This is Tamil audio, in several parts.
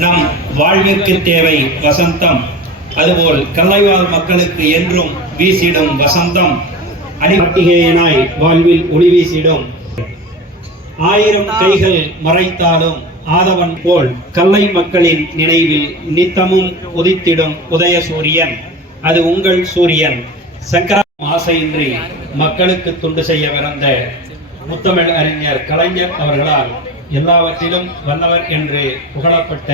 நம் வாழ்விற்கு தேவை வசந்தம். அதுபோல் கல்லைவாழ் மக்களுக்கு என்றும் வீசிடும் வசந்தம். அணிபட்டிகையனாய் வாழ்வில் ஒளி வீசிடும். ஆயிரம் கைகள் மறைத்தாலும் ஆதவன் போல் கல்லை மக்களின் நினைவில் நித்தமும் உதித்திடும் உதய சூரியன். அது உங்கள் சூரியன். சங்கர ஆசையின்றி மக்களுக்கு துண்டு செய்ய பிறந்த முத்தமிழ் அறிஞர் கலைஞர் அவர்களால் எல்லாவற்றிலும் வல்லவர் என்று புகழப்பட்ட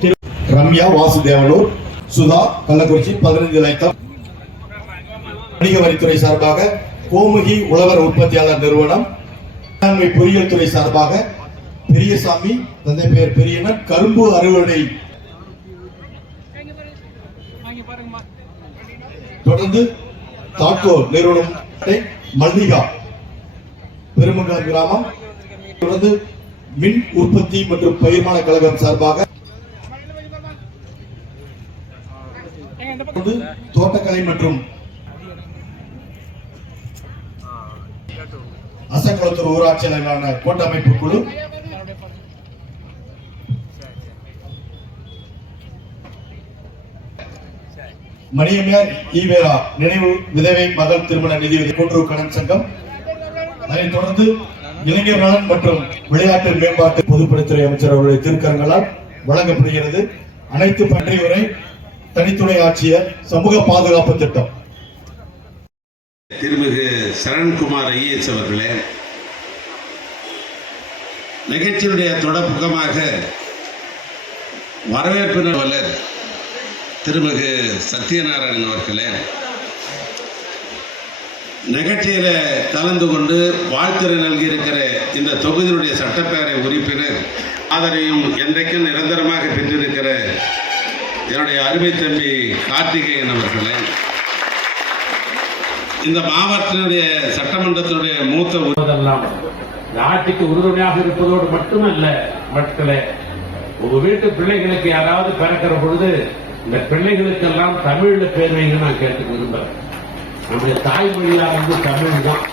திரு ரம்யா வாசுதேவனூர் சுதா கள்ளக்குறிச்சி பதினைந்து லட்சம் வணிக வரித்துறை சார்பாக கோமுகி உழவர் உற்பத்தியாளர் நிறுவனம் வேளாண்மை பொறியியல் துறை சார்பாக பெரியசாமி தந்தை பெயர் பெரியனர் கரும்பு அறுவடை. தொடர்ந்து தாக்கோ நிறுவனம் மல்லிகா பெருமங்கலம் கிராமம். தொடர்ந்து மின் உற்பத்தி மற்றும் பயிர்மான கழகம் சார்பாக தோட்டக்கலை மற்றும் அசங்குளத்தூர் ஊராட்சி அளவிலான கூட்டமைப்பு குழு. மணியம்மையார் ஈவேரா நினைவு விதவை மகள் திருமண நிதி கூட்டுறவு கடன் சங்கம். அதைத் தொடர்ந்து இளைஞர் நலன் மற்றும் விளையாட்டு மேம்பாட்டு பொதுப்பணித்துறை அமைச்சர் அவருடைய திருக்கரங்களால் வழங்கப்படுகிறது. அனைத்து பன்றி உரை தனித்துறை ஆட்சியர் சமூக பாதுகாப்பு திட்டம். திருமிகு சரண்குமார் ஐஏஎஸ் அவர்களே நிகழ்ச்சியினுடைய தொடக்கமாக வரவேற்பினர் திருமிகு சத்யநாராயணன் அவர்களே நிகழ்ச்சியில் கலந்து கொண்டு வாழ்த்துறை நல்கியிருக்கிற இந்த தொகுதியினுடைய சட்டப்பேரவை உறுப்பினர் ஆதரையும் என்றைக்கும் நிரந்தரமாக பெற்றிருக்கிற என்னுடைய அருமை தம்பி கார்த்திகேயன் அவர்களே. இந்த மாவட்டத்தினுடைய சட்டமன்றத்தினுடைய மூத்த உறுதெல்லாம் நாட்டுக்கு உறுதுணையாக இருப்பதோடு மட்டுமல்ல மக்களே உங்க வீட்டு பிள்ளைகளுக்கு யாராவது பிறக்கிற பொழுது இந்த பிள்ளைகளுக்கெல்லாம் தமிழில் பேர் வைங்க நான் கேட்டு விரும்புகிறேன் நம்முடைய தாய்மொழியா வந்து தமிழ் தான்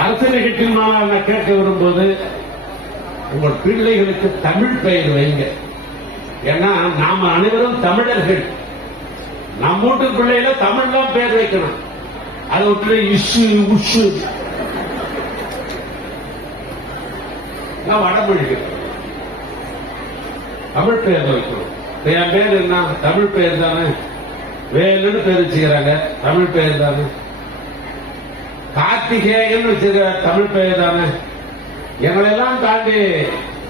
அரசு நிகழ்ச்சியில் நான் கேட்க வரும்போது உங்கள் பிள்ளைகளுக்கு தமிழ் பெயர் வைங்க. ஏன்னா நாம அனைவரும் தமிழர்கள். நம்ம வீட்டு பிள்ளையில தமிழ் தான் பெயர் வைக்கணும். அது விட்டு இஷு உஷு நான் வடமொழிகள் தமிழ் பெயர் வைக்கணும். என் பேர் என்ன? தமிழ் பெயர் தானே? வேலுன்னு பேர் வச்சுக்கிறாங்க. தமிழ் பெயர் தானே. கார்த்திகேயன் வச்சிருக்க தமிழ் பெயர் தானே. எங்களெல்லாம் தாண்டி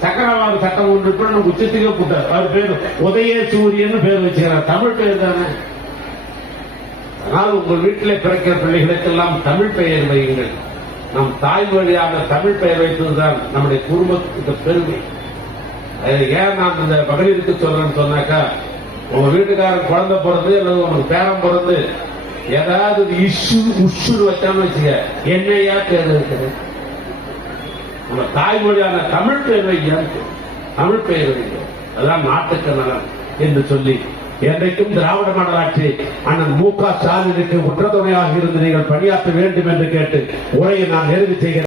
சக்கரவாத சட்டம் ஒன்று கூட நம்ம உச்சத்துக்கே கூட்டார் அவர் பேர் உதய சூரியன் பேர் வச்சுக்கிறார். தமிழ் பெயர் தானே. ஆனால் உங்கள் வீட்டில் பிறக்கிற பிள்ளைகளுக்கெல்லாம் தமிழ் பெயர் வையுங்கள். நம் தாய்மொழியான தமிழ் பெயர் வைத்ததுதான் நம்முடைய குடும்பத்துக்கு பெருமை. ஏன் நான் இந்த மகளிருக்கு சொல்றேன்னு சொன்னாக்கா உங்க வீட்டுக்காரன் குழந்தை பிறந்து அல்லது உனக்கு பேரம் பிறந்து ஏதாவது இஷு உஷு வச்சான்னு வச்சுக்க என்னையா பேர் நம்ம தாய்மொழியான தமிழ் பெயர் வைக்க தமிழ் பெயர் வைக்க அதான் நாட்டுக்கு நலன் என்று சொல்லி என்றைக்கும் திராவிட மாநகராட்சி அண்ணன் மு க ஸ்டாலினுக்கு உற்றதுணையாக இருந்து நீங்கள் பணியாற்ற வேண்டும் என்று கேட்டு உரையை நான் நிறைவு செய்கிறேன்.